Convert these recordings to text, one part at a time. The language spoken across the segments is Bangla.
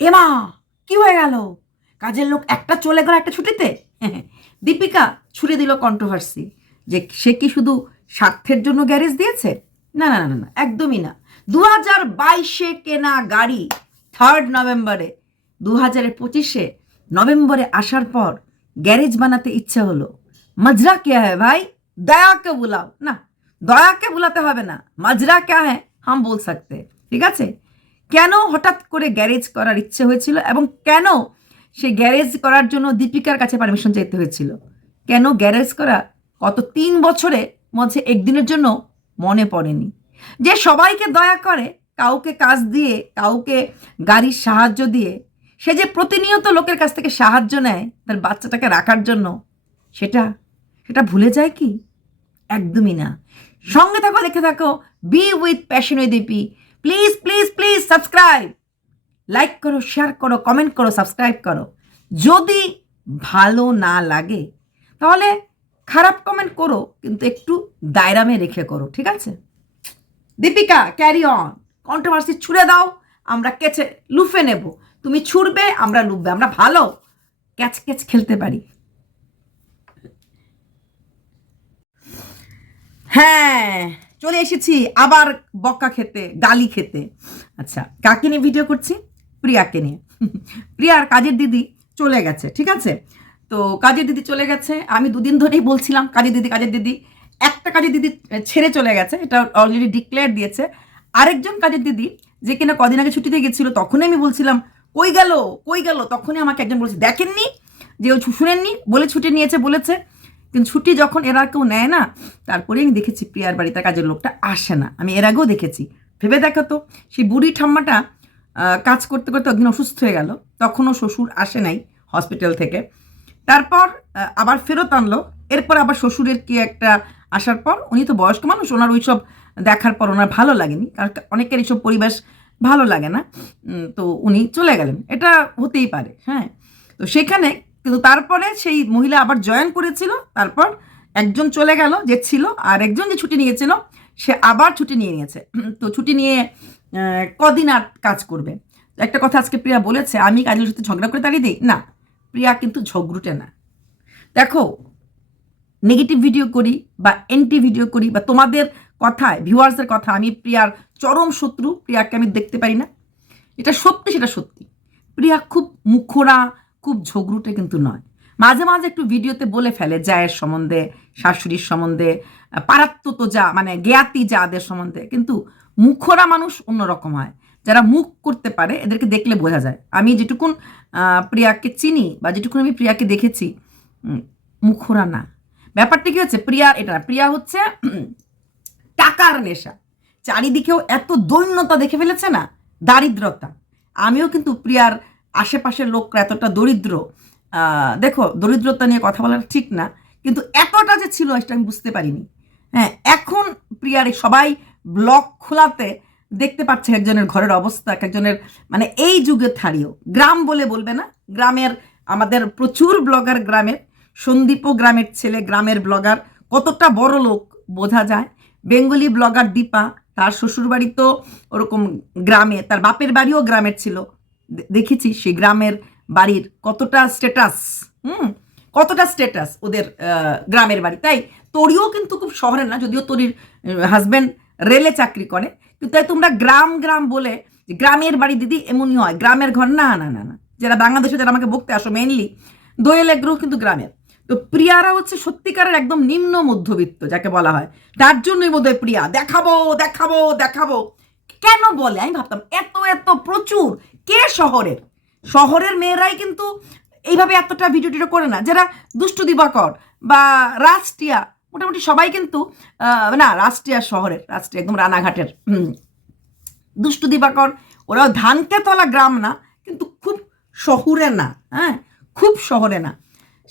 এমা, কি হয়ে গেল? কাজের লোক একটা চলে গেল একটা ছুটিতে। দীপিকা ছুড়ে দিল কন্ট্রোভার্সি যে সে কি শুধু স্বার্থের জন্য গ্যারেজ দিয়েছে। না না না না, একদমই না। 2022-এ কেনা গাড়ি 3 নভেম্বরে, 2025-এ নভেম্বরে আসার পর গ্যারেজ বানাতে ইচ্ছে হলো। মজরা क्या है ভাই? দয়াকে বুলাও না, দয়াকে বুলাতে হবে না। মজরা क्या है হাম বল सकते, ঠিক আছে? কেন হঠাৎ করে গ্যারেজ করার ইচ্ছে হয়েছিল এবং কেন সে গ্যারেজ করার জন্য দীপিকার কাছে পারমিশন চাইতে হয়েছিল? কেন গ্যারেজ করা গত 3 বছরে মধ্যে একদিনের জন্য মনে পড়েনি? যে সবাইকে দয়া করে, কাউকে কাজ দিয়ে, কাউকে গাড়ির সাহায্য দিয়ে, সে যে প্রতিনিয়ত লোকের কাছ থেকে সাহায্য নেয় তার বাচ্চাটাকে রাখার জন্য, সেটা সেটা ভুলে যায় কি? একদমই না। সঙ্গে থাকো, দেখে থাকো be with passion with Deepi. Please please please subscribe, like করো, শেয়ার করো, কমেন্ট করো, সাবস্ক্রাইব করো। যদি ভালো না লাগে তাহলে খারাপ কমেন্ট করো, কিন্তু একটু দায়রামে রেখে করো, ঠিক আছে? দীপিকা ক্যারি অন, কন্ট্রোভার্সি ছুড়ে দাও, আমরা কেচে লুফে নেব। তুমি ছুড়বে, আমরা লুফবে, আমরা ভালো ক্যাচ ক্যাচ খেলতে পারি। হ্যাঁ, চলে এসেছি আবার বকা খেতে, গালি খেতে। আচ্ছা, কাকে নিয়ে ভিডিও করছি? প্রিয়াকে নিয়ে। প্রিয়ার কাজের দিদি চলে গেছে, ঠিক আছে? তো কাজের দিদি চলে গেছে, আমি দুদিন ধরেই বলছিলাম কাজের দিদি কাজের দিদি। একটা কাজের দিদি ছেড়ে চলে গেছে, এটা অলরেডি ডিক্লেয়ার দিয়েছে। আরেকজন কাজের দিদি যে কিনা কদিন আগে ছুটিতে গেছিল, তখনই আমি বলছিলাম কই গেল কই গেল, তখনই আমাকে একজন বলছে দেখেননি যে ও শুনেননি, বলে ছুটি নিয়েছে বলেছে। কিন্তু ছুটি যখন এরা কেউ নেয় না, তারপরে আমি দেখেছি প্রিয়ার বাড়িতে কাজের লোকটা আসে না। আমি এর আগেও দেখেছি। ভেবে দেখো তো, সেই বুড়ি ঠাম্মাটা কাজ করতে করতে একদিন অসুস্থ হয়ে গেল, তখনও শ্বশুর আসে নাই হসপিটাল থেকে। তারপর আবার ফেরত আনলো, এরপর আবার শ্বশুরের কি একটা আসার পর, উনি তো বয়স্ক মানুষ, ওনার ওইসব দেখার পর ওনার ভালো লাগেনি, কারণ অনেকের এইসব পরিবেশ ভালো লাগে না। তো উনি চলে গেলেন, এটা হতেই পারে। হ্যাঁ, তো সেখানে কিন্তু তারপরে সেই মহিলা আবার জয়েন করেছিল। তারপর একজন চলে গেল যে ছিল, আর একজন যে ছুটি নিয়েছিল সে আবার ছুটি নিয়ে নিয়েছে। তো ছুটি নিয়ে কদিন আর কাজ করবে? একটা কথা আজকে প্রিয়া বলেছে, আমি কাজের সাথে ঝগড়া করে তাড়িয়ে দিই না। প্রিয়া কিন্তু ঝগড়ুটে না। দেখো, নেগেটিভ ভিডিও করি বা এন্টি ভিডিও করি বা তোমাদের কথায়, ভিউয়ার্সদের কথা, আমি প্রিয়ার চরম শত্রু, প্রিয়াকে আমি দেখতে পারি না। এটা সত্যি, সেটা সত্যি। প্রিয়া খুব মুখরা, খুব ঝগড়ুটে কিন্তু নয়। মাঝে মাঝে একটু ভিডিওতে বলে ফেলে জায়ের সম্বন্ধে, শাশুড়ির সম্বন্ধে, পারাত্মত যা মানে জ্ঞাতি যাদের সম্বন্ধে, কিন্তু মুখরা মানুষ অন্যরকম হয়। যারা মুখ করতে পারে এদেরকে দেখলে বোঝা যায়। আমি যেটুকুন প্রিয়াকে চিনি বা যেটুকুন আমি প্রিয়াকে দেখেছি, মুখরা না। ব্যাপারটা কি হচ্ছে, প্রিয়া এটা না, প্রিয়া হচ্ছে টাকার নেশা। চারিদিকেও এত দৈন্যতা দেখে ফেলেছে না, দারিদ্রতা। আমিও কিন্তু প্রিয়ার আশেপাশের লোকরা এতটা দরিদ্র, দেখো দরিদ্রতা নিয়ে কথা বলা ঠিক না, কিন্তু এতটা যে ছিল সেটা আমি বুঝতে পারিনি। হ্যাঁ, এখন প্রিয়ার সবাই ব্লগ খোলাতে দেখতে পাচ্ছে একজনের ঘরের অবস্থা, একজনের মানে এই যুগের থারিও গ্রাম বলে বলবে না, গ্রামের আমাদের প্রচুর ব্লগার, গ্রামের সন্দীপও গ্রামের ছেলে, গ্রামের ব্লগার, কতটা বড় লোক বোঝা যায়। বেঙ্গলি ব্লগার দীপা, তার শ্বশুরবাড়ি তো ওরকম গ্রামে, তার বাপের বাড়িও গ্রামের ছিল। দেখেছি সেই গ্রামের বাড়ির কতটা স্ট্যাটাস, কতটা স্ট্যাটাস ওদের গ্রামের বাড়ি। তাই তোরিও কিন্তু খুব শহরে না, যদিও তোরির হাজব্যান্ড রেলে চাকরি করে, কিন্তু তাই তোমরা গ্রাম গ্রাম বলে, গ্রামের বাড়ি দিদি এমনই হয়, গ্রামের ঘর না না না না। যারা বাংলাদেশে যারা আমাকে বকতে আসো মেইনলি, দোয়েল এগ্রো কিন্তু গ্রামের। তো প্রিয়ারা হচ্ছে সত্যিকারের একদম নিম্ন মধ্যবিত্ত যাকে বলা হয়, তার জন্যই বোধহয় প্রিয়া দেখাবো দেখাবো দেখাবো কেন বলে। আমি ভাবতাম এত এত প্রচুর, কে শহরের, শহরের মেয়েরাই কিন্তু এইভাবে এতটা ভিডিও টিডিও করে না। যারা দুষ্টু দিবাকর বা রাষ্ট্রিয়া, মোটামুটি সবাই কিন্তু না, রাষ্ট্রিয়া শহরের, রাষ্ট্রিয়া একদম রানাঘাটের দুষ্টু দিবাকর, ওরাও ধানকেতলা গ্রাম না, কিন্তু খুব শহরে না। হ্যাঁ, খুব শহরে না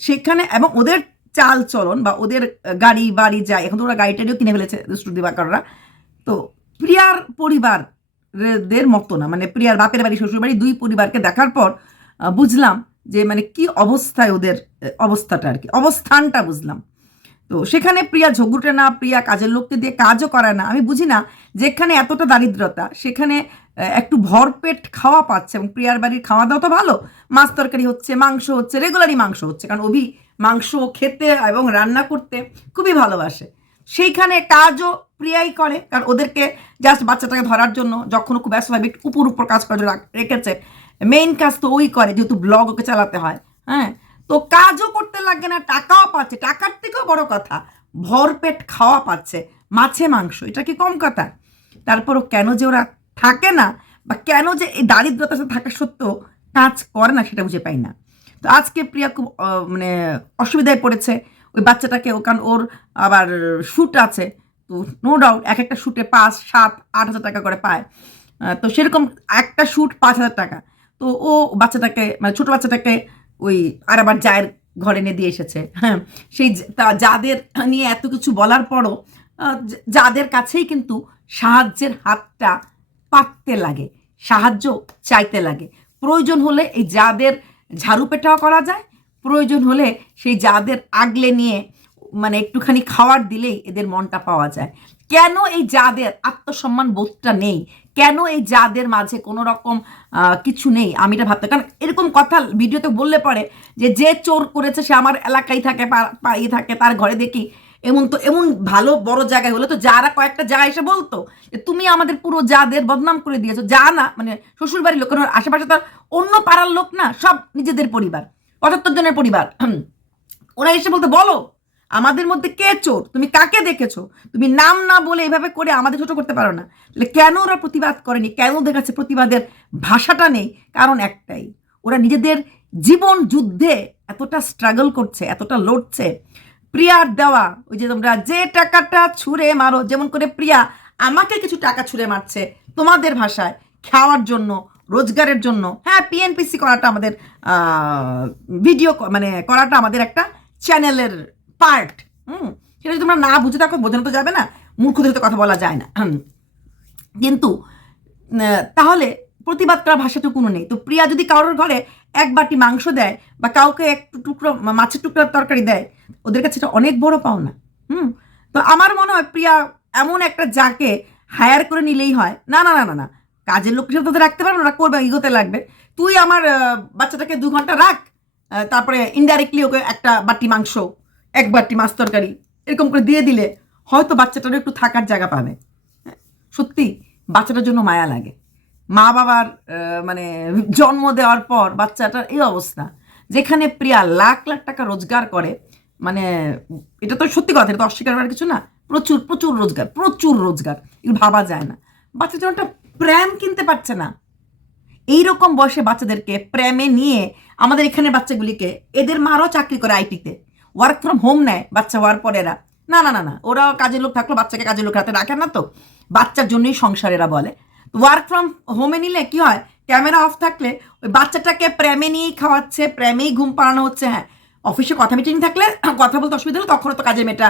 সেখানে, এবং ওদের চাল চলন বা ওদের গাড়ি বাড়ি যায়, এখন তো ওরা গাড়িটারিও কিনে ফেলেছে দুষ্টু দিবাকররা। তো প্রিয়ার পরিবারদের মতো না, মানে প্রিয়ার বাপের বাড়ি শ্বশুর বাড়ি দুই পরিবারকে দেখার পর বুঝলাম যে মানে কি অবস্থায় ওদের অবস্থাটা, আর কি অবস্থানটা বুঝলাম। তো সেখানে প্রিয়া ঝগড়ুটে না, প্রিয়া কাজের লোককে দিয়ে কাজও করায় না। আমি বুঝি না, যেখানে এতটা দারিদ্রতা সেখানে একটু ভরপেট খাওয়া পাচ্ছে। এবং প্রিয়ার বাড়ির খাওয়া দাওয়া তো ভালো, মাছ তরকারি হচ্ছে, মাংস হচ্ছে, রেগুলারই মাংস হচ্ছে, কারণ অভি মাংস খেতে এবং রান্না করতে খুবই ভালোবাসে। সেইখানে কাজও প্রিয়াই করে, কারণ ওদেরকে জাস্ট বাচ্চাটাকে ধরার জন্য যখন খুব ব্যস্তভাবে উপর উপর কাজ করে রেখেছে, মেইন কাজ তো ওই করে, যেহেতু ব্লগ ওকে চালাতে হয়। হ্যাঁ, তো কাজও করতে লাগে না, টাকাও পাচ্ছে, টাকার থেকেও বড় কথা ভরপেট খাওয়া পাচ্ছে, মাছে মাংস, এটা কি কম কথা? তারপরও কেন যে ওরা থাকে না, বা কেন যে এই দারিদ্রতার সাথে থাকা সত্ত্বেও কাজ করে না, সেটা বুঝে পাই না। তো আজকে প্রিয়া খুব মানে অসুবিধায় পড়েছে ওই বাচ্চাটাকে, কারণ ওর আবার শ্যুট আছে, তো নো ডাউট এক একটা শ্যুটে 5, 7, 8 হাজার টাকা করে পায়। তো সেরকম একটা শ্যুট 5,000 টাকা। তো ও বাচ্চাটাকে, মানে ছোটো বাচ্চাটাকে ওই আর আবার জায়ের ঘরে এনে দিয়ে এসেছে। হ্যাঁ, সেই যাদের নিয়ে এত কিছু বলার পরও যাদের কাছেই কিন্তু সাহায্যের হাতটা পাততে লাগে, সাহায্য চাইতে লাগে। প্রয়োজন হলে এই যাদের ঝাড়ু পেটাও করা যায়, প্রয়োজন হলে সেই যাদের আগলে নিয়ে মানে একটুখানি খাওয়ার দিলেই এদের মনটা পাওয়া যায়। কেন এই যাদের আত্মসম্মান বোধটা নেই, কেন এই যাদের মাঝে কোনো রকম কিছু নেই, আমি এটা ভাবতে, কারণ এরকম কথা ভিডিওতে বললে পরে যে চোর করেছে সে আমার এলাকায় থাকে, ইয়ে থাকে, তার ঘরে দেখি, এমন ভালো বড় জায়গায় হলে তো যারা কয়েকটা জায়গায় এসে বলতো যে তুমি আমাদের পুরো যাদের বদনাম করে দিয়েছো, যা না মানে শ্বশুর বাড়ির লোক, আশেপাশে তার অন্য পাড়ার লোক না, সব নিজেদের পরিবার, 75 জনের পরিবার। ওরা এসে বলতে বলো আমাদের মধ্যে কে চোর, তুমি কাকে দেখেছো, তুমি নাম না বলে এভাবে করে আমাদের ছোট করতে পারো না। তাহলে কেন ওরা প্রতিবাদ করেনি, কেন ওদের কাছে প্রতিবাদের ভাষাটা নেই? কারণ একটাই, ওরা নিজেদের জীবন যুদ্ধে এতটা স্ট্রাগল করছে, এতটা লড়ছে। প্রিয়ার দেওয়া ওই যে তোমরা যে টাকাটা ছুঁড়ে মারো, যেমন করে প্রিয়া আমাকে কিছু টাকা ছুঁড়ে মারছে তোমাদের ভাষায়, খাওয়ার জন্য, রোজগারের জন্য। হ্যাঁ, পিএনপিসি করাটা আমাদের ভিডিও মানে করাটা আমাদের একটা চ্যানেলের পার্ট। সেটা যদি তোমরা না বুঝে থাকো, বোঝানো তো যাবে না, মূর্খদের তো কথা বলা যায় না। কিন্তু তাহলে প্রতিবাদ করার ভাষাটুকুনো নেই। তো প্রিয়া যদি কারোর ঘরে এক বাটি মাংস দেয়, বা কাউকে একটু টুকরো মাছের টুকরার তরকারি দেয়, ওদের কাছে এটা অনেক বড় পাওনা। তো আমার মনে হয় প্রিয়া এমন একটা যাকে হায়ার করে নিলেই হয়। না না না না না, কাজের লোক হিসেবে তোদের রাখতে পারবো, ওরা করবে, ইগোতে লাগবে। তুই আমার বাচ্চাটাকে 2 ঘন্টা রাখ, তারপরে ইনডাইরেক্টলি ওকে একটা বাটি মাংস, এক বাটি মাছ তরকারি এরকম করে দিয়ে দিলে হয়তো বাচ্চাটারও একটু থাকার জায়গা পাবে। সত্যি বাচ্চাটার জন্য মায়া লাগে। মা বাবার মানে জন্ম দেওয়ার পর বাচ্চাটার এই অবস্থা, যেখানে প্রিয়া লাখ লাখ টাকা রোজগার করে, মানে এটা তো সত্যি কথা, এটা তো অস্বীকার করার কিছু না, প্রচুর প্রচুর রোজগার, প্রচুর রোজগার, এগুলো ভাবা যায় না। বাচ্চার জন্য একটা প্রেম কিনতে পারছে না। এইরকম বয়সে বাচ্চাদেরকে প্রেমে নিয়ে আমাদের এখানে বাচ্চাগুলিকে, এদের মারাও চাকরি করে আইটিতে, ওয়ার্ক ফ্রম হোম নেয় বাচ্চা হওয়ার পর এরা। না না না না, ওরা কাজের লোক থাকলো, বাচ্চাকে কাজের লোক হাতে রাখে না তো, বাচ্চার জন্যই সংসার এরা বলে। ওয়ার্ক ফ্রম হোমে নিলে কি হয়, ক্যামেরা অফ থাকলে ওই বাচ্চাটাকে প্রেমে নিয়েই খাওয়াচ্ছে, প্রেমেই ঘুম পাড়ানো হচ্ছে। হ্যাঁ, অফিসে কথা মিটিং থাকলে কথা বলতে অসুবিধা হলো, তখনও তো কাজের মেয়েটা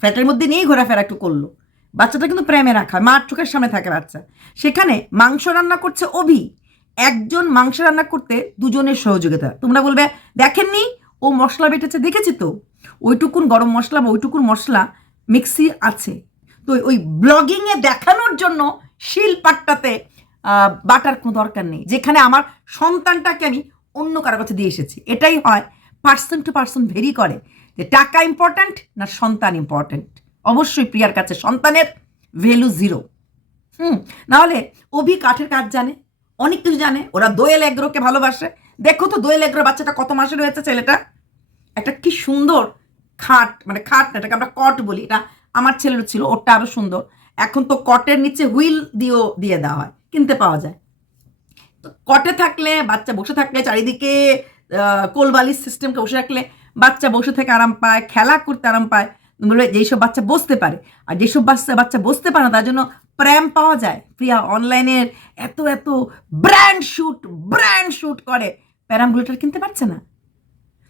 ফ্ল্যাটের মধ্যে নিয়েই ঘোরাফেরা একটু করলো। বাচ্চাটা কিন্তু প্রেমে রাখা, মার চোখের সামনে থাকে বাচ্চা। সেখানে মাংস রান্না করছে অভি, একজন মাংস রান্না করতে দুজনের সহযোগিতা। তোমরা বলবে দেখেননি, ও মশলা বেটেছে, দেখেছি তো, ওইটুকুন গরম মশলা বা ওইটুকুন মশলা মিক্সি আছে। তো ওই ব্লগিংয়ে দেখানোর জন্য শিল পাট্টাতে বাটার কোনো দরকার নেই, যেখানে আমার সন্তানটাকে আমি অন্য কারো কাছে দিয়ে এসেছি। এটাই হয়, পার্সন টু পার্সন ভেরি করে, যে টাকা ইম্পর্ট্যান্ট না সন্তান ইম্পর্ট্যান্ট। অবশ্যই প্রিয়ার কাছে সন্তানের ভ্যালু 0। নাহলে অভি কাঠের কাজ জানে, অনেক কিছু জানে, ওরা দোয়েল এগ্রোকে ভালোবাসে। দেখো তো দোয়েল এগ্রো বাচ্চাটা কত মাসে রয়েছে, ছেলেটা একটা কি সুন্দর খাট, মানে খাট না, এটাকে আমরা কট বলি, এটা আমার ছেলেরও ছিল, ওটা আরো সুন্দর। এখন তো কটের নিচে হুইল দিয়ে দেওয়া হয়, কিনতে পাওয়া যায়। তো কটে থাকলে, বাচ্চা বসে থাকলে, চারিদিকে কোলবালিশ সিস্টেমকে বসে রাখলে বাচ্চা বসে থেকে আরাম পায়, খেলা করতে আরাম পায়। বলে যেসব বাচ্চা বসতে পারে, আর যেসব বাচ্চা বসতে পারে না, তার জন্য প্রেম পাওয়া যায়। প্রিয়া অনলাইনের এত এত ব্র্যান্ড শ্যুট করে, প্যারামগুলোটার কিনতে পারছে না।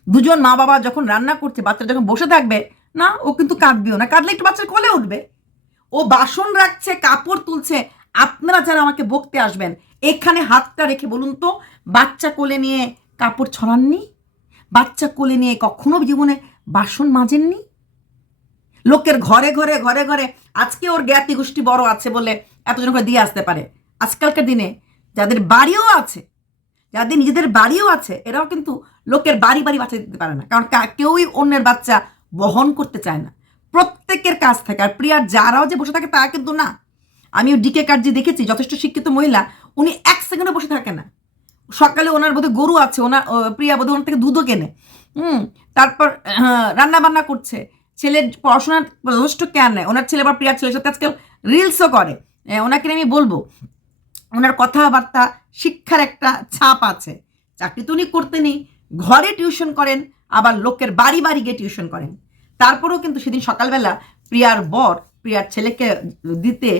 দুজন মা বাবা যখন রান্না করছে, বাচ্চা যখন বসে থাকবে না, ও কিন্তু কাঁদবেও না, কাঁদলে একটু বাচ্চার কোলে উঠবে। ও বাসন রাখছে, কাপড় তুলছে। আপনারা যারা আমাকে বকতে আসবেন, এখানে হাতটা রেখে বলুন তো, বাচ্চা কোলে নিয়ে কাপড় ছড়াননি? বাচ্চা কোলে নিয়ে কখনো জীবনে বাসন মাজেননি? লোকের ঘরে ঘরে ঘরে ঘরে, আজকে ওর জ্ঞাতি গোষ্ঠী বড় আছে বলে এতজন করে দিয়ে আসতে পারে, আজকালকার দিনে যাদের বাড়িও আছে, যাদের নিজেদের বাড়িও আছে, এরাও কিন্তু লোকের বাড়ি বাড়ি বাচ্চা দিতে পারে না, কারণ কেউই অন্যের বাচ্চা বহন করতে চায় না। প্রত্যেকের কাজ থাকে। আর প্রিয়ার যারাও যে বসে থাকে তা কিন্তু না। আমি ডিকে কার্জি দেখেছি, যথেষ্ট শিক্ষিত মহিলা, উনি 1 সেকেন্ডও বসে থাকে না। সকালে ওনার বোধহয় গরু আছে, ওনার প্রিয়া বোধহয় ওনার থেকে দুধও কেনে, তারপর রান্না বান্না করছে, ছেলের পড়াশোনার যথেষ্ট কেয়ার নেয়। ওনার ছেলে বা প্রিয়ার ছেলের সাথে আজকাল রিলসও করে। ওনাকে আমি বলবো, ওনার কথাবার্তা শিক্ষার একটা ছাপ আছে। চাকরি তো উনি করতে নেই, ঘরে টিউশন করেন, আবার লোকের বাড়ি বাড়ি গিয়ে টিউশন করেন। তারপরেও কিন্তু সেদিন সকালবেলা প্রিয়ার বর প্রিয়ার ছেলেকে দিতে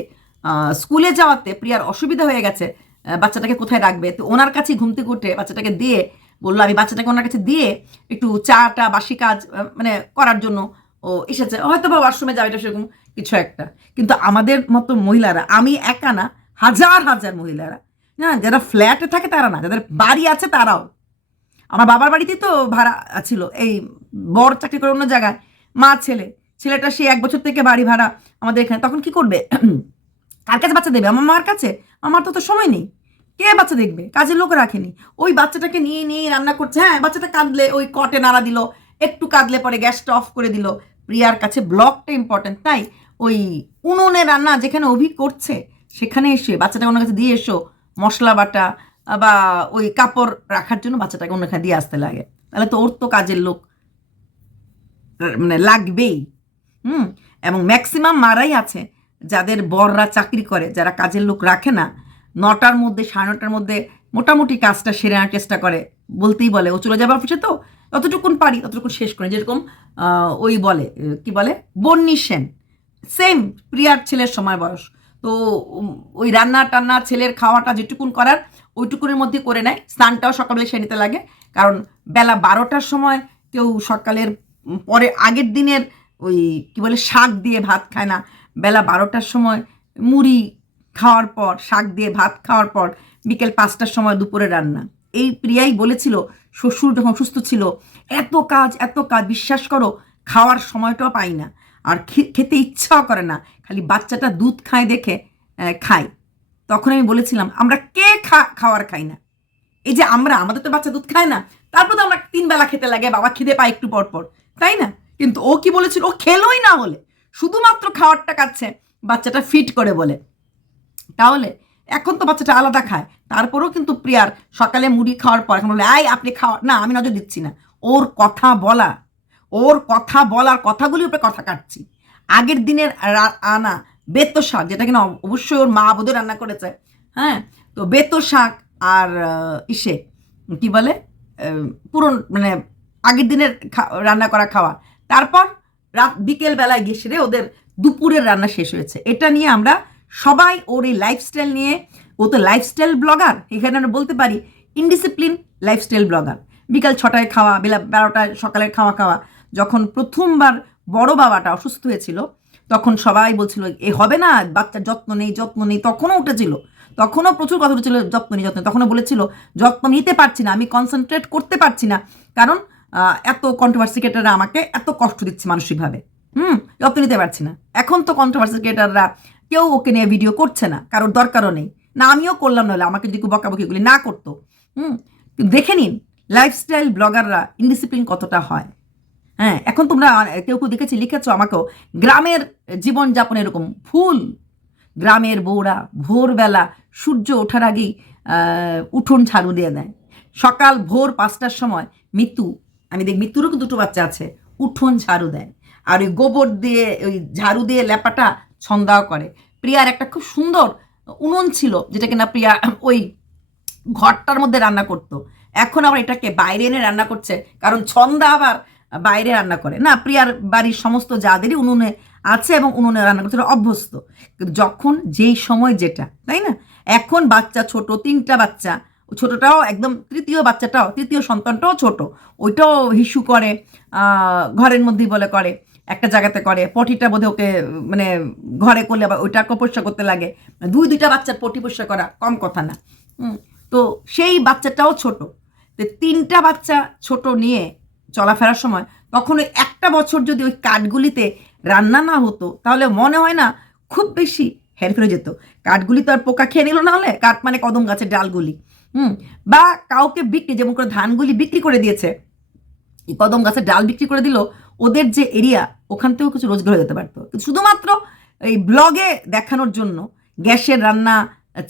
স্কুলে যাওয়াতে প্রিয়ার অসুবিধা হয়ে গেছে, বাচ্চাটাকে কোথায় রাখবে। তো ওনার কাছেই ঘুম থেকে উঠে বাচ্চাটাকে দিয়ে বললো আমি বাচ্চাটাকে ওনার কাছে দিয়ে একটু চাটা বাসি কাজ মানে করার জন্য ও এসেছে, হয়তো বা ওয়াশরুমে যাবে, এটা সেরকম কিছু একটা। কিন্তু আমাদের মতো মহিলারা, আমি একা না, হাজার হাজার মহিলারা, হ্যাঁ, যারা ফ্ল্যাটে থাকে তারা না, যাদের বাড়ি আছে তারাও। আমার বাবার বাড়িতেই তো ভাড়া ছিল, এই বর চাকরি করে অন্য জায়গায়, মা ছেলেটা সে 1 বছর থেকে বাড়ি ভাড়া আমাদের এখানে। তখন কি করবে? কার কাছে বাচ্চা দেবে? আমার মার কাছে। আমার তো সময় নেই, কে বাচ্চা দেখবে? কাজের লোক রাখেনি। ওই বাচ্চাটাকে নিয়ে নিয়ে রান্না করছে। হ্যাঁ, বাচ্চাটা কাঁদলে ওই কটে নাড়া দিল, একটু কাঁদলে পরে গ্যাসটা অফ করে দিল। প্রিয়ার কাছে ব্লকটা ইম্পর্টেন্ট, তাই ওই উনুনে রান্না যেখানে অভি করছে সেখানে এসে বাচ্চাটাকে ওনার কাছে দিয়ে এসো, মশলা বাটা বা ওই কাপড় রাখার জন্য বাচ্চাটাকে ওনাকে দিয়ে আসতে লাগে। তাহলে তো ওর তো কাজের লোক মানে লাগবেই। এবং ম্যাক্সিমাম মারাই আছে যাদের বররা চাকরি করে, যারা কাজের লোক রাখে না, 9টার মধ্যে 9:30টার মধ্যে মোটামুটি কাজটা সেরে আনার চেষ্টা করে। বলতেই বলে ও চলে যাবে অফিসে, তো যতটুকুন পারি ততটুকুন শেষ করে। যেরকম ওই বলে কি বলে বন্নি সেন, সেম প্রিয়ার ছেলের সময় বয়স। তো ওই রান্না টান্না ছেলের খাওয়াটা যেটুকুন করার ওইটুকুনের মধ্যে করে নেয়। স্নানটাও সকালে সে নিতে লাগে, কারণ বেলা 12টার সময় কেউ সকালের পরে আগের দিনের ওই কি বলে শাক দিয়ে ভাত খায় না। বেলা 12টার সময় মুড়ি খাওয়ার পর, শাক দিয়ে ভাত খাওয়ার পর বিকেল 5টার সময় দুপুরে রান্না। এই প্রিয়াই বলেছিল শ্বশুর যখন অসুস্থ ছিল, এত কাজ বিশ্বাস করো খাওয়ার সময়টাও পাই না, আর খেতে ইচ্ছাও করে না, খালি বাচ্চাটা দুধ খায় দেখে খাই। তখন আমি বলেছিলাম আমরা কে খাওয়ার খাই না? এই যে আমাদের তো বাচ্চা দুধ খায় না, তারপর তো আমরা 3 বেলা খেতে লাগে, বাবা খিদে পায় একটু পর পর, তাই না? কিন্তু ও কি বলেছিল? ও খেলোই না হলে শুধুমাত্র খাওয়ারটা খাচ্ছে বাচ্চাটা ফিট করে বলে। তাহলে এখন তো বাচ্চাটা আলাদা খায়, তারপরেও কিন্তু প্রিয়ার সকালে মুড়ি খাওয়ার পর এখন বলে আপনি খাওয়া না, আমি নজর দিচ্ছি না। ওর কথা বলার কথাগুলির উপরে কথা কাটছি। আগের দিনের আনা বেতো শাক, যেটা কিনা অবশ্যই ওর মা বোধহয় রান্না করেছে, হ্যাঁ, তো বেতো শাক আর ইসে কি বলে পুরন মানে আগের দিনের রান্না করা খাওয়া, তারপর বিকেল বেলায় গিয়ে সেরে ওদের দুপুরের রান্না শেষ হয়েছে। এটা নিয়ে আমরা সবাই ওর এই লাইফস্টাইল নিয়ে, ও তো লাইফস্টাইল ব্লগার, এখানে আমরা বলতে পারি ইনডিসিপ্লিন লাইফস্টাইল ব্লগার। বিকাল 6টায় খাওয়া, বেলা 12টায় সকালের খাওয়া। যখন প্রথমবার বড় বাবাটা অসুস্থ হয়েছিল তখন সবাই বলছিল এ হবে না, বাচ্চার যত্ন নেই, তখনও উঠেছিল, তখনও প্রচুর কথা উঠেছিল যত্ন নেই। তখনও বলেছিল যত্ন নিতে পারছি না, আমি কনসেন্ট্রেট করতে পারছি না, কারণ এত কন্ট্রোভার্সি ক্রিয়েটাররা আমাকে এত কষ্ট দিচ্ছে মানসিকভাবে, যত্ন নিতে পারছি না। এখন তো কন্ট্রোভার্সি ক্রিয়েটাররা কেউ ওকে নিয়ে ভিডিও করছে না, কারোর দরকারও নেই, না আমিও করলাম, নাহলে আমাকে যদি বকাবকিগুলি না করতো। দেখে নিন লাইফস্টাইল ব্লগাররা ইনডিসিপ্লিন কতটা হয়। হ্যাঁ, এখন তোমরা কেউ দেখেছি লিখেছো আমাকেও, গ্রামের জীবনযাপন এরকম ফুল। গ্রামের বউরা ভোরবেলা সূর্য ওঠার আগেই উঠোন ঝাড়ু দিয়ে দেয়। সকাল ভোর 5টার সময় আমি দেখি মৃত্যুরও কিন্তু 2 বাচ্চা আছে, উঠোন ঝাড়ু দেয়, আর ওই গোবর দিয়ে ওই ঝাড়ু দিয়ে লেপাটা ছন্দাও করে। প্রিয়ার একটা খুব সুন্দর উনুন ছিল, যেটা কিনা প্রিয়া ওই ঘরটার মধ্যে রান্না করতো। এখন আবার এটাকে বাইরে এনে রান্না করছে, কারণ ছন্দা আবার বাইরে রান্না করে না। প্রিয়ার বাড়ির সমস্ত যাদেরই উনুনে আছে এবং উনুনে রান্না করতে অভ্যস্ত, কিন্তু যখন যেই সময় যেটা, তাই না? এখন বাচ্চা ছোট, 3টা বাচ্চা, ছোটটাও একদম তৃতীয় সন্তানটাও ছোট, ওইটাও হিসু করে, ঘরের মধ্যেই বলে করে, একটা জায়গাতে করে, পটিটা বোধহয় ওকে মানে ঘরে করলে আবার ওইটাকে পরিষ্কার করতে লাগে। 2টা বাচ্চার পটি পরিষ্কার করা কম কথা না। তো সেই বাচ্চাটাও ছোট, তো 3টা বাচ্চা ছোট নিয়ে চলাফেরার সময় তখন ওই 1টা বছর যদি ওই কাঠগুলিতে রান্না না হতো, তাহলে মনে হয় না খুব বেশি হেরফের হয়ে যেত। কাঠগুলি তো আর পোকা খেয়ে নিল না হলে, কাঠ মানে কদম গাছের ডালগুলি, বা কাউকে বিক্রি, যেমন করে ধানগুলি বিক্রি করে দিয়েছে, এই কদম গাছের ডাল বিক্রি করে দিল, ওদের যে এরিয়া ওখান থেকেও কিছু রোজগার হয়ে যেতে পারতো। কিন্তু শুধুমাত্র এই ব্লগে দেখানোর জন্য গ্যাসের রান্না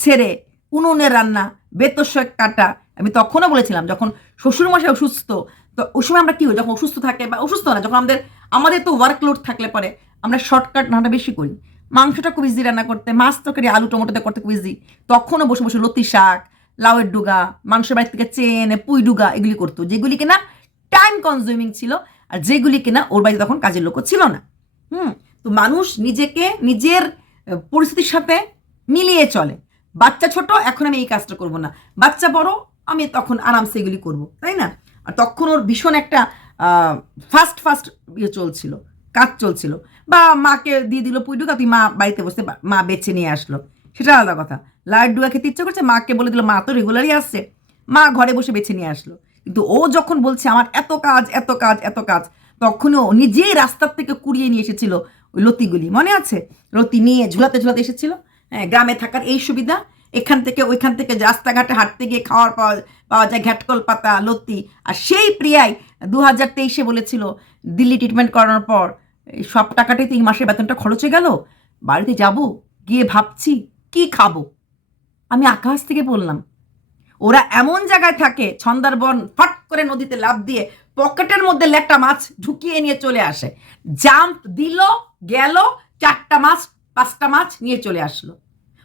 ছেড়ে উনুনের রান্না, বেতশক কাটা। আমি তখনও বলেছিলাম যখন শ্বশুরমশাই অসুস্থ, তো ওই সময় আমরা কী, যখন অসুস্থ থাকে বা অসুস্থ না, যখন আমাদের তো ওয়ার্কলোড থাকলে পরে আমরা শর্টকাট রান্নাটা বেশি করি। মাংসটা খুব ইজি রান্না করতে, মাছ তরকারি আলু টমেটোতে করতে খুব ইজি। তখনও বসে বসে লতি শাক, লাউয়ের ডুগা, মাংসের বাড়ি থেকে চেন, পুঁই ডুগা এগুলি করতো, যেগুলি কিনা টাইম কনজিউমিং ছিল, আর যেগুলি কিনা ওর বাড়িতে তখন কাজের লোকও ছিল না। তো মানুষ নিজেকে নিজের পরিস্থিতির সাথে মিলিয়ে চলে। বাচ্চা ছোট, এখন আমি এই কাজটা করব না, বাচ্চা বড়, আমি তখন আরামসে এগুলি করবো, তাই না? আর তখন ওর ভীষণ একটা ফাস্ট ইয়ে চলছিল, কাজ চলছিল। বা মাকে দিয়ে দিল পুইডুকা, তুই মা বাড়িতে বসে মা বেছে নিয়ে আসলো, সেটা আলাদা কথা। লাইট ডুয়া খেতে ইচ্ছা করছে, মাকে বলে দিল, মা তো রেগুলারই আসছে, মা ঘরে বসে বেছে নিয়ে আসলো। কিন্তু ও যখন বলছে আমার এত কাজ এত কাজ এত কাজ, তখনও নিজেই রাস্তার থেকে কুড়িয়ে নিয়ে এসেছিল ওই লতিগুলি, মনে আছে? লতি নিয়ে ঝুলাতে ঝুলাতে এসেছিল। হ্যাঁ, গ্রামে থাকার এই সুবিধা, এখান থেকে ওইখান থেকে রাস্তাঘাটে হাঁটতে গিয়ে খাওয়ার পাওয়া যায় ঘ্যাটকল পাতা, লতি। আর সেই প্রিয়াই 2023-এ বলেছিল দিল্লি ট্রিটমেন্ট করানোর পর সব টাকাটাই তো এই মাসের বেতনটা খরচ হয়ে গেল, বাড়িতে যাব গিয়ে ভাবছি কি খাবো। আমি আকাশ থেকে বললাম, ওরা এমন জায়গায় থাকে, ছন্দারবন, ফট করে নদীতে লাফ দিয়ে পকেটের মধ্যে লেটা মাছ ঢুকিয়ে নিয়ে চলে আসে, জাম্প দিল, গেল, 4টা মাছ 5টা মাছ নিয়ে চলে আসলো।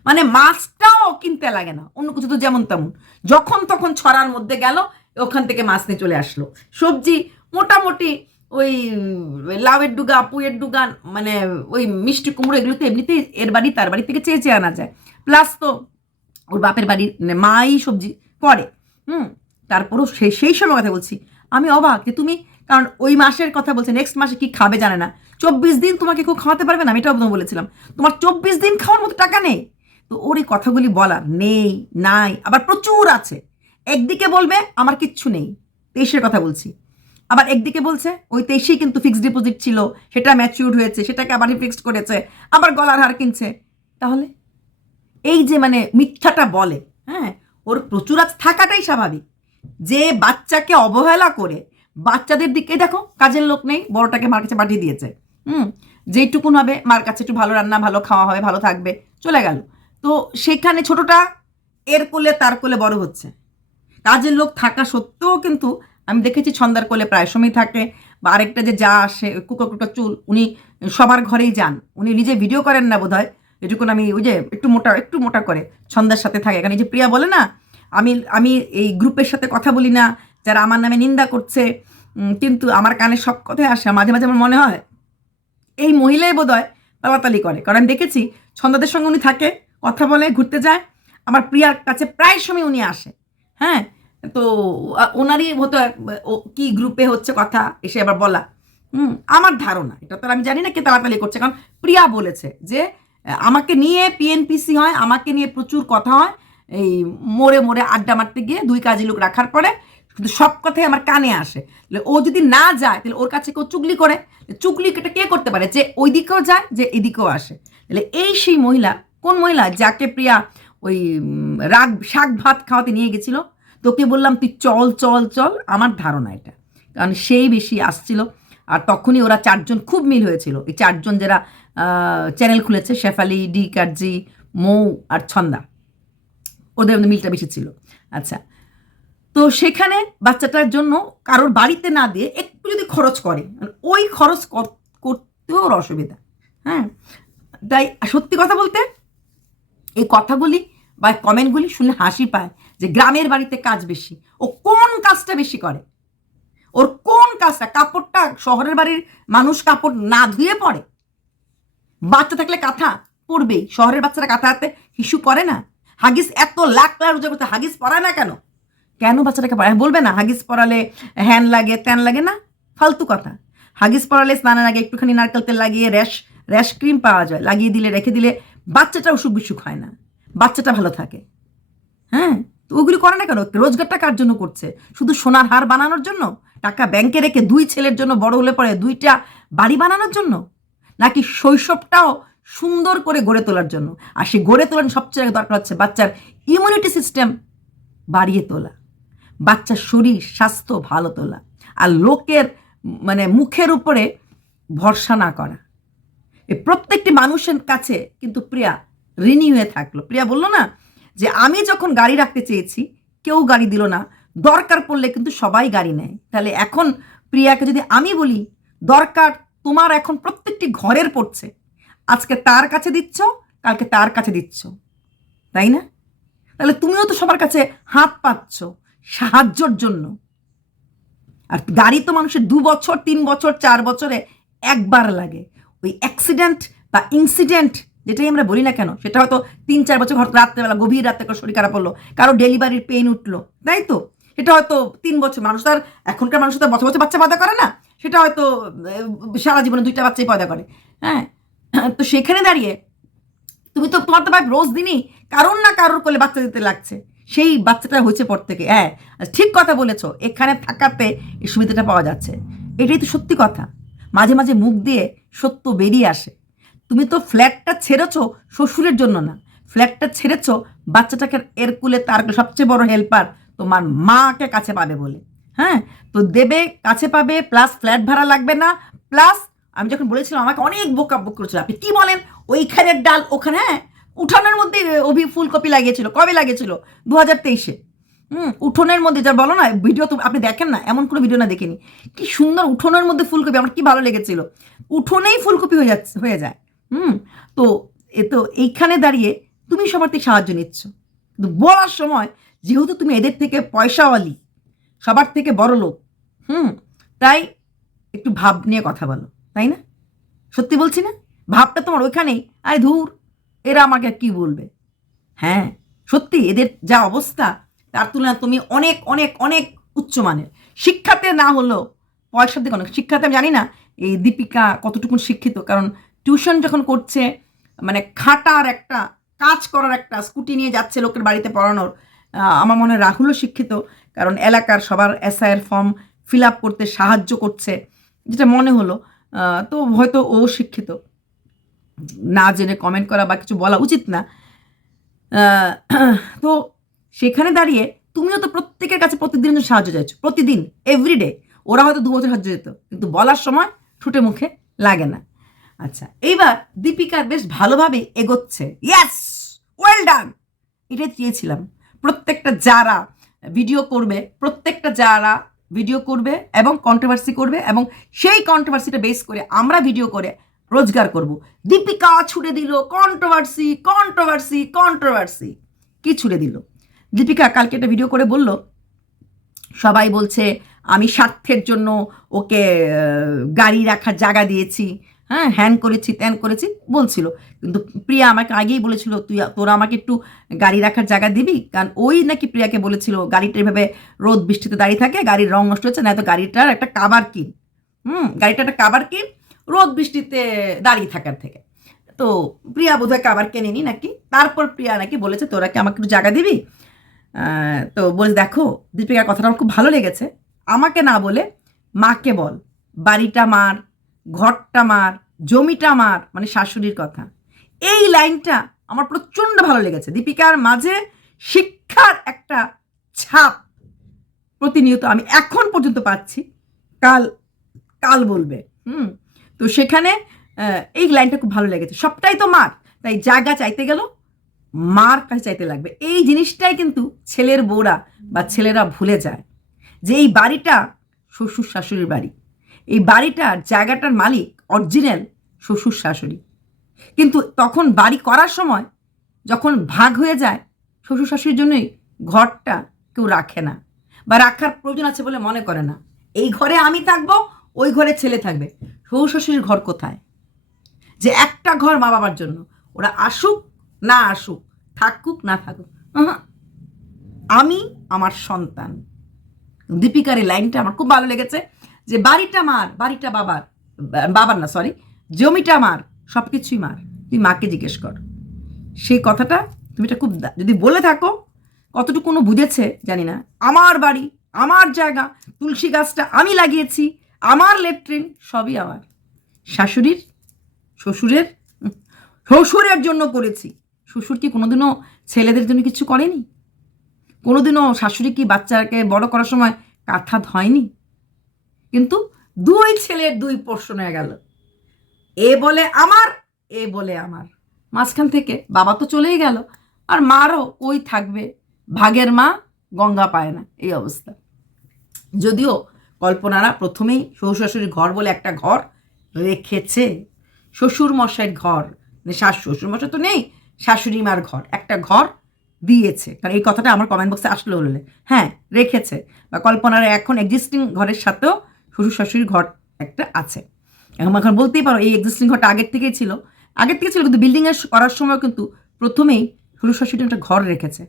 মানে মাছটাও কিনতে লাগে না, অন্য কিছু তো যেমন তেমন, যখন তখন ছড়ার মধ্যে গেল, ওখান থেকে মাছ নিয়ে চলে আসলো। সবজি মোটামুটি ওই লাউয়ের ডুগা, পুঁয়ের ডুগা, মানে ওই মিষ্টি কুমড়ো, এগুলো তো এমনিতেই এর বাড়ি তার বাড়ি থেকে চেয়ে আনা যায়, প্লাস তো ওর বাপের বাড়ির মাই সবজি করে। তারপরও সেই সময় কথা বলছি, আমি অবাক যে তুমি, কারণ ওই মাসের কথা বলছে, নেক্সট মাসে কি খাবে জানে না, 24 দিন তোমাকে কেউ খাওয়াতে পারবে না, আমি এটাও বলেছিলাম, তোমার 24 দিন খাওয়ার মতো টাকা নেই। তো ওর এই কথাগুলি বলার নেই, নাই, আবার প্রচুর আছে। একদিকে বলবে আমার কিচ্ছু নেই, 23-এর কথা বলছি, আবার একদিকে বলছে ওই 23-এই কিন্তু ফিক্সড ডিপোজিট ছিল, সেটা ম্যাচিউর হয়েছে, সেটাকে আবার ফিক্সড করেছে, আবার গলার হার কিনছে। তাহলে এই যে মানে মিথ্যাটা বলে, হ্যাঁ, ওর প্রচুর আজ থাকাটাই স্বাভাবিক। যে বাচ্চাকে অবহেলা করে, বাচ্চাদের দিকে দেখো কাজের লোক নেই, বড়টাকে মার কাছে পাঠিয়ে দিয়েছে, যেইটুকুন হবে মার কাছে একটু ভালো রান্না, ভালো খাওয়া হবে, ভালো থাকবে, চলে গেল। তো সেখানে ছোটটা এর কোলে তার কোলে বড় হচ্ছে। কাজের লোক থাকা সত্ত্বেও কিন্তু আমি দেখেছি ছন্দার কোলে প্রায় সময় থাকে। বা আরেকটা যে যা আসে কুকো চুল, উনি সবার ঘরেই যান, উনি নিজে ভিডিও করেন না বোধ হয়, এটুকুন আমি, ওই যে একটু মোটা করে ছন্দার সাথে থাকে। এখানে যে প্রিয়া বলে না, আমি এই গ্রুপের সাথে কথা বলি না, যারা আমার নামে নিন্দা করছে, কিন্তু আমার কানে সব কথাই আসে। মাঝে মাঝে আমার মনে হয় এই মহিলাই বোধ হয় তালাতালি করে, কারণ আমি দেখেছি ছন্দাদের সঙ্গে উনি থাকে, কথা বলে, ঘুরতে যায়, আমার প্রিয়ার কাছে প্রায় সময় উনি আসে। হ্যাঁ, তো ওনারই হতো কি গ্রুপে হচ্ছে কথা, এসে আবার বলা। আমার ধারণা, এটা তো আমি জানি না কে তালাতালি করছে, কারণ প্রিয়া বলেছে যে আমাকে নিয়ে পিএনপিসি হয়, আমাকে নিয়ে প্রচুর কথা হয়, এই মোড়ে মোড়ে আড্ডা মারতে গিয়ে 2 কাজী লোক রাখার পরে কিন্তু সব কথাই আমার কানে আসে। ও যদি না যায় তাহলে ওর কাছে কেউ চুগলি করে, চুগলিটা কে করতে পারে, যে ওই দিকেও যায়, যে এদিকেও আসে। তাহলে এই সেই মহিলা, কোন মহিলা যাকে প্রিয়া ওই শাক ভাত খাওয়াতে নিয়ে গেছিল, তোকে বললাম তুই চল চল চল, আমার ধারণা এটা, কারণ সেই বেশি আসছিল। আর তখনই ওরা 4জন খুব মিল হয়েছিল, এই 4জন যারা চ্যানেল খুলেছে, শেফালি, ডি কার্জি, মৌ আর ছন্দা, ওদের মিলটা বেশি ছিল। আচ্ছা, তো সেখানে বাচ্চাটার জন্য কারোর বাড়িতে না দিয়ে একটু যদি খরচ করে, ওই খরচ করতেও ওর অসুবিধা। হ্যাঁ, তাই সত্যি কথা বলতে এই কথাগুলি বা কমেন্টগুলি শুনলে হাসি পায়, যে গ্রামের বাড়িতে কাজ বেশি। ও কোন কাজটা বেশি করে? ওর কোন কাজটা? কাপড়টা শহরের বাড়ির মানুষ কাপড় না ধুয়ে পরে? বাচ্চা থাকলে কাঁথা পরবেই, শহরের বাচ্চারা কাঁথা হাতে হিসু করে না? হাগিস এত লাখ লাখ রোজা করতে হাগিস পরায় না কেন? কেন বাচ্চাটাকে পড়ায়? বলবে না হাগিস পরালে হ্যান লাগে, ত্যান লাগে না, ফালতু কথা। হাগিস পরালে স্নানের আগে একটুখানি নারকেল তেল লাগিয়ে র্যাশ ক্রিম পাওয়া যায়, লাগিয়ে দিলে, রেখে দিলে বাচ্চাটা অসুখ বিসুখ হয় না, বাচ্চাটা ভালো থাকে। হ্যাঁ, তো ওগুলি করে না কেন? রোজগারটা কার জন্য করছে? শুধু সোনার হার বানানোর জন্য? টাকা ব্যাংকে রেখে 2 ছেলের জন্য বড় হলে পরে 2টা বাড়ি বানানোর জন্য? নাকি শৈশবটাও সুন্দর করে গড়ে তোলার জন্য। আর সেই গড়ে তোলার সবচেয়ে আগে দরকার হচ্ছে বাচ্চার ইমিউনিটি সিস্টেম বাড়িয়ে তোলা, বাচ্চার শরীর স্বাস্থ্য ভালো তোলা, আর লোকের মানে মুখের উপরে ভরসা না করা। এই প্রত্যেকটি মানুষের কাছে কিন্তু প্রিয়া ঋণী হয়ে থাকলো। প্রিয়া বললো না যে আমি যখন গাড়ি রাখতে চেয়েছি কেউ গাড়ি দিল না, দরকার পড়লে কিন্তু সবাই গাড়ি নেয়। তাহলে এখন প্রিয়াকে যদি আমি বলি দরকার তোমার এখন প্রত্যেকটি ঘরের পড়ছে, আজকে তার কাছে দিচ্ছ, কালকে তার কাছে দিচ্ছ, তাই না? তাহলে তুমিও তো সবার কাছে হাত পাচ্ছ সাহায্যর জন্য। আর গাড়ি তো মানুষের 2 বছর 3 বছর 4 বছরে একবার লাগে। ওই অ্যাক্সিডেন্ট বা ইনসিডেন্ট যেটাই আমরা বলি না কেন, সেটা হয়তো 3-4 বছর হয়তো রাত্রেবেলা গভীর রাতে কারো শরীর খারাপ হলো, কারো ডেলিভারির পেইন উঠলো, তাই তো? এটা হয়তো 3 বছর, মানুষ তার এখনকার মানুষ তো বছর বছর বাচ্চা পয়দা করে না, সেটা হয়তো সারা জীবনে 2টা বাচ্চাই পয়দা করে। হ্যাঁ, তো সেখানে দাঁড়িয়ে তুমি তো তোমার তো ভাই রোজ দিনই কারোর না কারোর কোলে বাচ্চা দিতে লাগছে, সেই বাচ্চাটা হয়েছে পর থেকে। হ্যাঁ, ঠিক কথা বলেছ, এখানে থাকাতে এই সুবিধাটা পাওয়া যাচ্ছে, এটাই তো সত্যি কথা। মাঝে মাঝে মুখ দিয়ে সত্য বেরিয়ে আসে। তুমি তো ফ্ল্যাটটা ছেড়েছো শ্বশুরের জন্য না, ফ্ল্যাটটা ছেড়েছো বাচ্চাটাকে এর কুলে তার সবচেয়ে বড় হেল্পার তোমার মাকে কাছে পাবে বলে। হ্যাঁ, তো দেবে, কাছে পাবে, প্লাস ফ্ল্যাট ভাড়া লাগবে না, প্লাস আমি যখন বলেছিলাম আমাকে অনেক বকাবক করেছিল, আপনি কি বলেন ওইখানের ডাল ওখানে। হ্যাঁ, উঠানের মধ্যে ফুলকপি লাগিয়েছিল, কবে লাগিয়েছিল? 2023-এ। উঠোনের মধ্যে, যা বলো না ভিডিও তো আপনি দেখেন না, এমন কোনো ভিডিও না দেখিনি। কি সুন্দর উঠোনের মধ্যে ফুলকপি, আমার কি ভালো লেগেছিল। উঠোনেই ফুলকপি হয়ে যায়। তো এইখানে দাঁড়িয়ে তুমি সবার থেকে সাহায্য নিচ্ছ, কিন্তু বলার সময় যেহেতু তুমি এদের থেকে পয়সাওয়ালি, সবার থেকে বড় লোক, তাই একটু ভাব নিয়ে কথা বলো, তাই না? সত্যি বলছি না, ভাবটা তোমার ওইখানেই। আরে ধুর, এরা আমাকে কি বলবে। হ্যাঁ, সত্যি এদের যা অবস্থা তার তুলনায় তুমি অনেক অনেক অনেক উচ্চমানের। শিক্ষাতে না হলেও পয়সার দিকে অনেক। শিক্ষাতে আমি জানি না এই দীপিকা কতটুকু শিক্ষিত, কারণ টিউশন যখন করছে, মানে খাটার একটা কাজ করার একটা স্কুটি নিয়ে যাচ্ছে লোকের বাড়িতে পড়ানোর। আমার মনে হয় রাহুলও শিক্ষিত, কারণ এলাকার সবার এসআইয়ের ফর্ম ফিল আপ করতে সাহায্য করছে, যেটা মনে হলো। তো হয়তো ও শিক্ষিত, না জেনে কমেন্ট করা বা কিছু বলা উচিত না। তো সেখানে দাঁড়িয়ে তুমিও তো প্রত্যেকের কাছে প্রতিদিন সাহায্য চাইছো, প্রতিদিন, এভরিডে। ওরা হয়তো 2 বছর সাহায্য যেত, কিন্তু বলার সময় ঠুটে মুখে লাগে না। আচ্ছা, এইবার দীপিকার বেশ ভালোভাবে এগোচ্ছে। Yes, well done. এটাই চেয়েছিলাম। প্রত্যেকটা যারা ভিডিও করবে এবং কন্ট্রোভার্সি করবে, এবং সেই কন্ট্রোভার্সিটা বেস করে আমরা ভিডিও করে রোজগার করব। দীপিকা ছুড়ে দিল কন্ট্রোভার্সি কন্ট্রোভার্সি কন্ট্রোভার্সি। কি ছুড়ে দিল? দীপিকা কালকে একটা ভিডিও করে বলল, সবাই বলছে আমি স্বার্থের জন্য ওকে গাড়ি রাখার জায়গা দিয়েছি, হ্যাঁ, হ্যান করেছি ত্যান করেছি বলছিল। কিন্তু প্রিয়া আমাকে আগেই বলেছিল তোরা আমাকে একটু গাড়ি রাখার জায়গা দিবি, কারণ ওই নাকি প্রিয়াকে বলেছিল গাড়িটা এভাবে রোদ বৃষ্টিতে দাঁড়িয়ে থাকে, গাড়ির রং নষ্ট হচ্ছে না, তো গাড়িটার একটা কাভার কিন, গাড়িটা একটা কাভার কিন রোদ বৃষ্টিতে দাঁড়িয়ে থাকার থেকে। তো প্রিয়া বোধহয় কাভার কেনেনি নাকি, তারপর প্রিয়া নাকি বলেছে তোরা কি আমাকে একটু জায়গা দিবি। তো বলে দেখো, দীপিকার কথাটা আমার খুব ভালো লেগেছে, আমাকে না বলে মাকে বল, বাড়িটা মার, ঘরটা মার, জমিটা মার, মানে শাশুড়ির কথা। এই লাইনটা আমার প্রচণ্ড ভালো লেগেছে। দীপিকার মাঝে শিক্ষার একটা ছাপ প্রতিনিয়ত আমি এখন পর্যন্ত পাচ্ছি, কাল বলবে। তো সেখানে এই লাইনটা খুব ভালো লেগেছে। সবটাই তো মার, তাই জায়গা চাইতে গেল মার কাছে চাইতে লাগবে। এই জিনিসটাই কিন্তু ছেলের বউরা বা ছেলেরা ভুলে যায়, যে এই বাড়িটা শ্বশুর শাশুড়ির বাড়ি, এই বাড়িটার জায়গাটার মালিক অরিজিনাল শ্বশুর শাশুড়ি। কিন্তু তখন বাড়ি করার সময় যখন ভাগ হয়ে যায়, শ্বশুর শাশুড়ির জন্যই ঘরটা কেউ রাখে না, বা রাখার প্রয়োজন আছে বলে মনে করে না। এই ঘরে আমি থাকবো, ওই ঘরে ছেলে থাকবে। শ্বশুর শাশুড়ির ঘর কোথায়? যে একটা ঘর মা বাবার জন্য, ওরা আসুক না আসুক, থাকুক না থাকুক, আমি আমার সন্তান। দীপিকার এই লাইনটা আমার খুব ভালো লেগেছে, যে বাড়িটা মার, বাড়িটা বাবার না, সরি, জমিটা মার, সব কিছুই মার, তুই মাকে জিজ্ঞেস কর। সেই কথাটা তুমি এটা খুব যদি বলে থাকো, কতটুকু বুঝেছে জানি না। আমার বাড়ি, আমার জায়গা, তুলসী গাছটা আমি লাগিয়েছি, আমার লেট্রিন সবই আমার। শাশুড়ির, শ্বশুরের, শ্বশুরের জন্য করেছি। শ্বশুর কি কোনোদিনও ছেলেদের জন্য কিছু করেনি? কোনোদিনও শাশুড়ি কি বাচ্চাকে বড় করার সময় কাঁথা ধয়নি? কিন্তু দুই ছেলের দুই পোর্শন হয়ে গেল, এ বলে আমার, এ বলে আমার। মাঝখান থেকে বাবা তো চলেই গেল, আর মারও ওই থাকবে, ভাগের মা গঙ্গা পায় না, এই অবস্থা। যদিও কল্পনারা প্রথমেই শ্বশুর শাশুড়ির ঘর বলে একটা ঘর রেখেছে, শ্বশুর মশাইয়ের ঘর, শ্বশুর মশাই তো নেই, শাশুড়ি মার ঘর, একটা ঘর দিয়েছে। কারণ এই কথাটা আমার কমেন্ট বক্সে আসলো হলে, হ্যাঁ রেখেছে, বা কল্পনার এখন এক্সিস্টিং ঘরের সাথেও শ্বশুর শাশুড়ির ঘর একটা আছে। এখন বলতেই পারো এই এক্সিস্টিং ঘরটা আগের থেকেই ছিল, কিন্তু বিল্ডিংয়ে করার সময় কিন্তু প্রথমেই শ্বশুর শাশুড়ি একটা ঘর রেখেছে,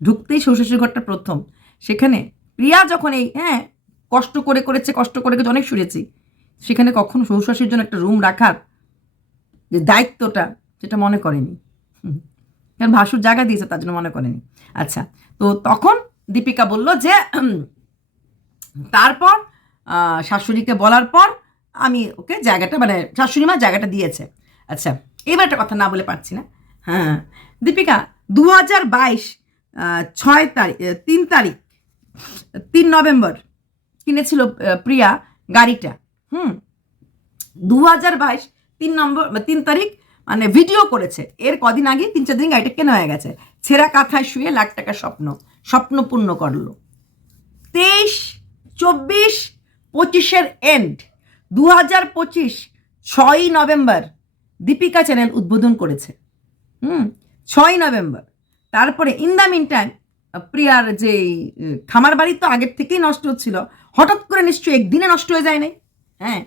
ঢুকতেই শ্বশুর শাশুড়ির ঘরটা প্রথম। সেখানে প্রিয়া যখন এই কষ্ট করে করেছে, অনেক শুনেছি, সেখানে কখনো শ্বশুর শাশুড়ির জন্য একটা রুম রাখার যে দায়িত্বটা, সেটা মনে করেনি। কারণ ভাসুর জায়গা দিয়েছে, তার জন্য মনে করেনি। আচ্ছা, তো তখন দীপিকা বলল যে তারপর শাশুড়িকে বলার পর আমি ওকে জায়গাটা, মানে শাশুড়ি মা জায়গাটা দিয়েছে। আচ্ছা, এবার একটা কথা না বলে পারছি না। হ্যাঁ, দীপিকা 2022 3 নভেম্বর কিনেছিল প্রিয়া গাড়িটা। 2022 3 তারিখ মানে ভিডিও করেছে, এর কদিন আগে 3-4 দিন গাড়িটা কেনা হয়ে গেছে। ছেঁড়া কাঁথায় শুয়ে লাখ টাকার স্বপ্ন পূর্ণ করলো। 23, 24, 25-এর এন্ড, 2025 6 নভেম্বর দীপিকা চ্যানেল উদ্বোধন করেছে। 6 নভেম্বর। তারপরে ইন দ্য মিন টাইম প্রিয়ার যে খামার বাড়ি তো আগের থেকেই নষ্ট হচ্ছিল, হঠাৎ করে নিশ্চয়ই একদিনে নষ্ট হয়ে যায় নাই। হ্যাঁ,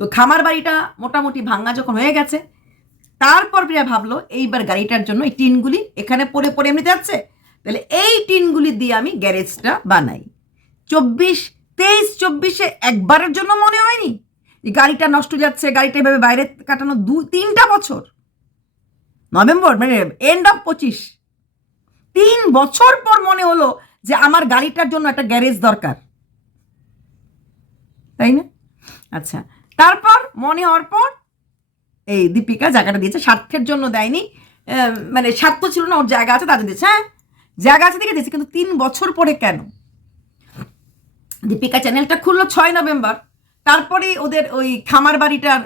তো খামার বাড়িটা মোটামুটি ভাঙা যখন হয়ে গেছে, তারপর প্রিয়া ভাবলো এইবার গাড়িটার জন্য এই টিনগুলি এখানে পড়ে পড়ে এমনি যাচ্ছে, তাহলে এই টিনগুলি দিয়ে আমি গ্যারেজটা বানাই। 23-24-এ একবারের জন্য মনে হয়নি যে গাড়িটা নষ্ট যাচ্ছে, গাড়িটা এভাবে বাইরে কাটানো 2-3টা বছর, নভেম্বর মানে এন্ড অফ 25, 3 বছর পর মনে হলো যে আমার গাড়িটার জন্য একটা গ্যারেজ দরকার, তাই না? আচ্ছা, তারপর মনে হওয়ার পর এই দীপিকা জায়গাটা দিয়েছে, স্বার্থের জন্য দেয়নি, মানে স্বার্থ ছিল না, ওর জায়গা আছে তাদের দিয়েছে। হ্যাঁ, জায়গা আছে দেখে দিয়েছে, কিন্তু 3 বছর পরে কেন? দীপিকা চ্যানেলটা খুললো 6 নভেম্বর, তারপরে ওদের ওই খামার বাড়িটার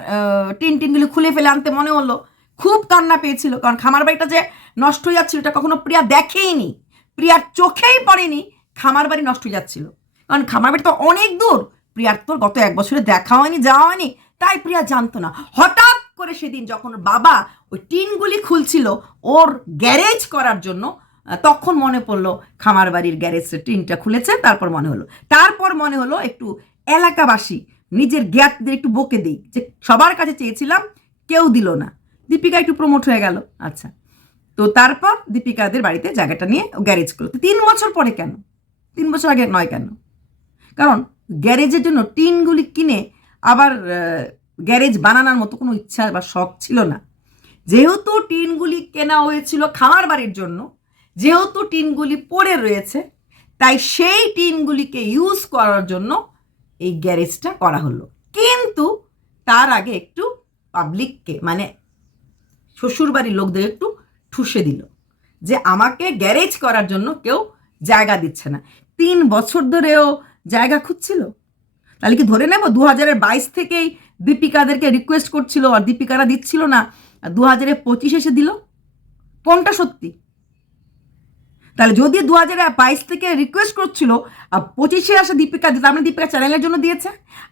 টিনগুলি খুলে ফেলে আনতে মনে হলো, খুব কান্না পেয়েছিল, কারণ খামার বাড়িটা যে নষ্ট হয়ে যাচ্ছিল এটা কখনো প্রিয়া দেখেইনি, প্রিয়ার চোখেই পড়েনি খামার বাড়ি নষ্ট হয়ে যাচ্ছিল, কারণ খামার বাড়ি তো অনেক দূর, প্রিয়ার তো গত 1 বছরে দেখা হয়নি, যাওয়া হয়নি, তাই প্রিয়া জানতো না। হঠাৎ করে সেদিন যখন বাবা ওই টিনগুলি খুলছিল ওর গ্যারেজ করার জন্য, তখন মনে পড়লো খামার বাড়ির গ্যারেজের টিনটা খুলেছে, তারপর মনে হলো একটু এলাকাবাসী নিজের জ্ঞাতদের একটু বকে দিই, যে সবার কাছে চেয়েছিলাম কেউ দিল না, দীপিকা একটু প্রমোট হয়ে গেল। আচ্ছা, তো তারপর দীপিকাদের বাড়িতে জায়গাটা নিয়ে গ্যারেজ করলো। 3 বছর পরে কেন? 3 বছর আগে নয় কেন? কারণ গ্যারেজের জন্য টিনগুলি কিনে আবার গ্যারেজ বানানোর মতো কোনো ইচ্ছা বা শখ ছিল না। যেহেতু টিনগুলি কেনা হয়েছিল খামার বাড়ির জন্য, যেহেতু টিনগুলি পড়ে রয়েছে, তাই সেই টিনগুলিকে ইউজ করার জন্য এই গ্যারেজটা করা হলো। কিন্তু তার আগে একটু পাবলিককে, মানে শ্বশুরবাড়ির লোকদের একটু ঠুসে দিল যে আমাকে গ্যারেজ করার জন্য কেউ জায়গা দিচ্ছে না। 3 বছর ধরেও জায়গা খুঁজছিল, তাহলে কি ধরে নেব 2022 থেকেই দীপিকাদেরকে রিকোয়েস্ট করছিল আর দীপিকারা দিচ্ছিল না, আর 2025 এসে দিল? কোনটা সত্যি? তাহলে যদি 2022 থেকে রিকোয়েস্ট করছিল আর 25-এ আসে দীপিকা দিতে, আমি দীপিকা চ্যানেলের জন্য দিয়েছে।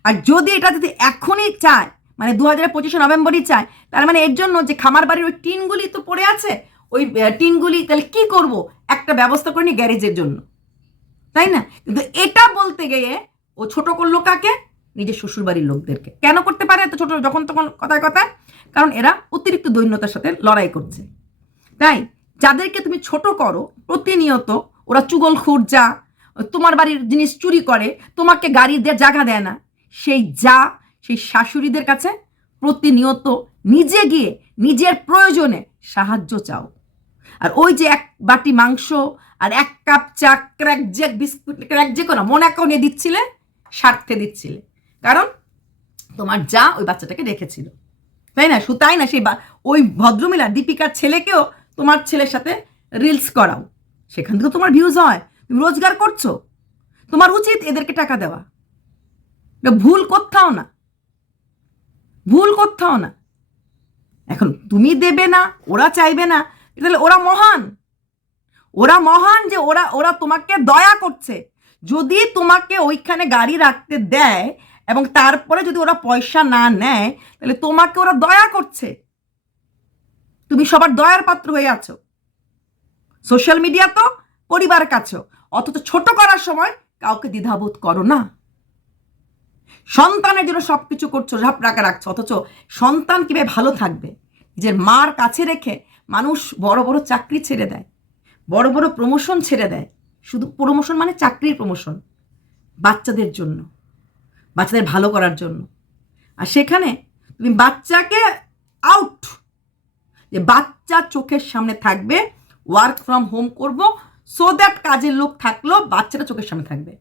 আর যদি এটা যদি এখনই চায়, মানে 2025 নভেম্বরই চায়, তার মানে এর জন্য যে খামার বাড়ির ওই টিনগুলি তো পড়ে আছে, ওই টিনগুলি তাহলে কি করব, একটা ব্যবস্থা করে নি গ্যারেজের জন্য, তাই না? কিন্তু এটা বলতে গিয়ে ও ছোট করলো কাকে? নিজের শ্বশুরবাড়ির লোকদেরকে। কেন করতে পারে এত ছোট যখন তখন কথায় কথায়? কারণ এরা অতিরিক্ত দৈন্যতার সাথে লড়াই করছে। তাই যাদেরকে তুমি ছোট করো প্রতিনিয়ত, ওরা চুগলখোর, যা তোমার বাড়ির জিনিস চুরি করে, তোমাকে গাড়ি দিয়ে জায়গা দেয় না, সেই শাশুড়িদের কাছে প্রতিনিয়ত নিজে গিয়ে নিজের প্রয়োজনে সাহায্য চাও। আর ওই যে 1 বাটি মাংস আর 1 কাপ চা, ক্র্যাকজ্যাক বিস্কুট, ক্র্যাকজ্যাক না মোনাকো নিয়ে দিচ্ছিলে, স্বার্থে দিচ্ছিলে, কারণ তোমার যা ওই বাচ্চাটাকে রেখেছিল। তাই না? তাই না, সেই ওই ভদ্রমহিলা দীপিকার ছেলেকেও তোমার ছেলের সাথে রিলস করাও, সেখান থেকে তোমার ভিউজ হয়, তুমি রোজগার করছো, তোমার উচিত এদেরকে টাকা দেওয়া। ভুল কোথাও না, ভুল কোথাও না। এখন তুমি দেবে না, ওরা চাইবে না, তাহলে ওরা মহান, ওরা মহান যে ওরা ওরা তোমাকে দয়া করছে। যদি তোমাকে ওইখানে গাড়ি রাখতে দেয় এবং তারপরে যদি ওরা পয়সা না নেয়, তাহলে তোমাকে ওরা দয়া করছে, তুমি সবার দয়ার পাত্র হয়ে আছো। সোশ্যাল মিডিয়া তো পরিবার কাছেও, অথচ ছোট করার সময় কাউকে দ্বিধাবোধ করো না। সন্তানের জন্য সবকিছু করছো, সব টাকা রাখছো, অথচ সন্তান কিভাবে ভালো থাকবে নিজের মার কাছে রেখে মানুষ বড় বড় চাকরি ছেড়ে দেয়, বড় বড় প্রমোশন ছেড়ে দেয়। শুধু প্রমোশন মানে চাকরির প্রমোশন, বাচ্চাদের জন্য, বাচ্চাদের ভালো করার জন্য। আর সেখানে তুমি বাচ্চাকে আউট, যে বাচ্চা চোখের সামনে থাকবে, ওয়ার্ক ফ্রম হোম করব, সো দ্যাট কাজের লোক থাকলো, বাচ্চাটা চোখের সামনে থাকবে।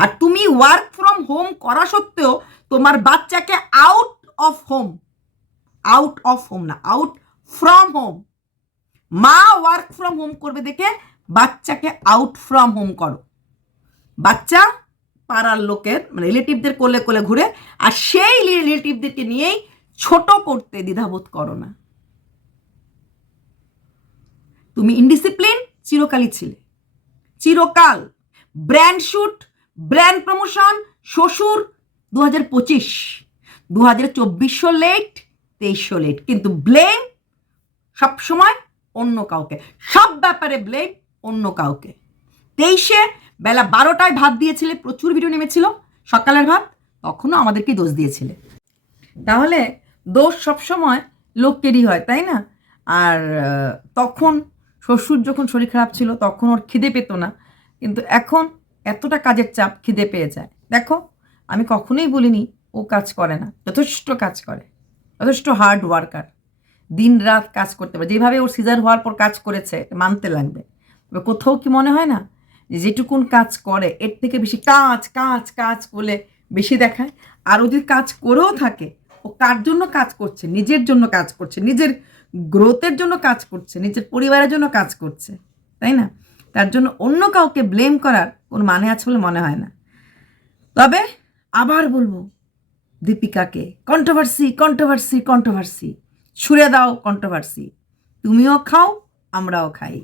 আর তুমি ওয়ার্ক ফ্রম হোম করা সত্ত্বেও তোমার বাচ্চাকে out of home, out of home না, আউট ফ্রম হোম, মা ওয়ার্ক ফ্রম হোম করবে দেখে বাচ্চাকে আউট ফ্রম হোম করো। বাচ্চা পাড়ার লোকের মানে রিলেটিভদের কোলে কোলে ঘুরে, আর সেই রিলেটিভদেরকে নিয়েই ছোট করতে দ্বিধাবোধ করো না। তুমি ইনডিসিপ্লিন চিরকালই ছিলে, চিরকাল। ব্র্যান্ড শুট, ব্র্যান্ড প্রমোশন, শ্বশুর 2025, 2024 লেট, 23 লেট, কিন্তু ব্লেম সবসময় অন্য কাউকে, সব ব্যাপারে ব্লেম অন্য কাউকে। 23 বেলা 12টায় ভাত দিয়েছিলে, প্রচুর ভিডিও নেমেছিল সকালের ভাত, তখনও আমাদেরকে দোষ দিয়েছিলে। তাহলে দোষ সবসময় লোকেরই হয়, তাই না? আর তখন শ্বশুর যখন শরীর খারাপ ছিল তখন ওর খিদে পেত না, কিন্তু এখন এতটা কাজের চাপ খিদে পেয়ে যায়। দেখো, আমি কখনোই বলিনি ও কাজ করে না, যথেষ্ট কাজ করে, যথেষ্ট হার্ড ওয়ার্কার, দিন রাত কাজ করতে পারে। যেভাবে ওর সিজার হওয়ার পর কাজ করেছে মানতে লাগবে। তবে কোথাও কি মনে হয় না যে যেটুকুন কাজ করে এর থেকে বেশি কাজ কাজ কাজ করলে বেশি দেখায়? আর ও যদি কাজ করেও থাকে, ও কার জন্য কাজ করছে? নিজের জন্য কাজ করছে, নিজের গ্রোথের জন্য কাজ করছে, নিজের পরিবারের জন্য কাজ করছে, তাই না? তার জন্য অন্য কাউকে ব্লেম করার কোনো মানে আছে বলে মনে হয় না। তবে আবার বলবো, দীপিকাকে কন্ট্রোভার্সি কন্ট্রোভার্সি কন্ট্রোভার্সি ছুড়ে দাও, কন্ট্রোভার্সি তুমিও খাও, আমরাও খাই।